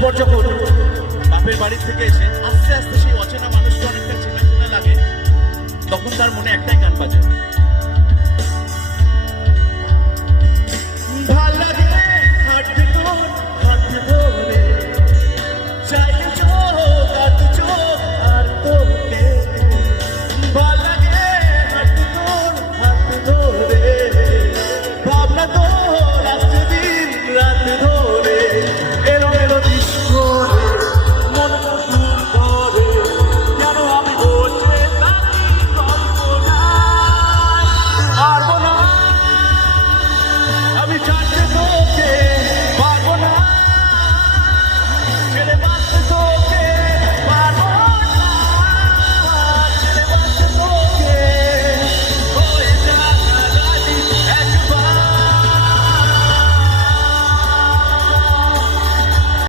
তারপর যখন বাপের বাড়ি থেকে এসে আস্তে আস্তে সেই অচেনা মানুষটা অনেকটা চেনা চেনা লাগে, তখন তার মনে একটাই গান বাজে,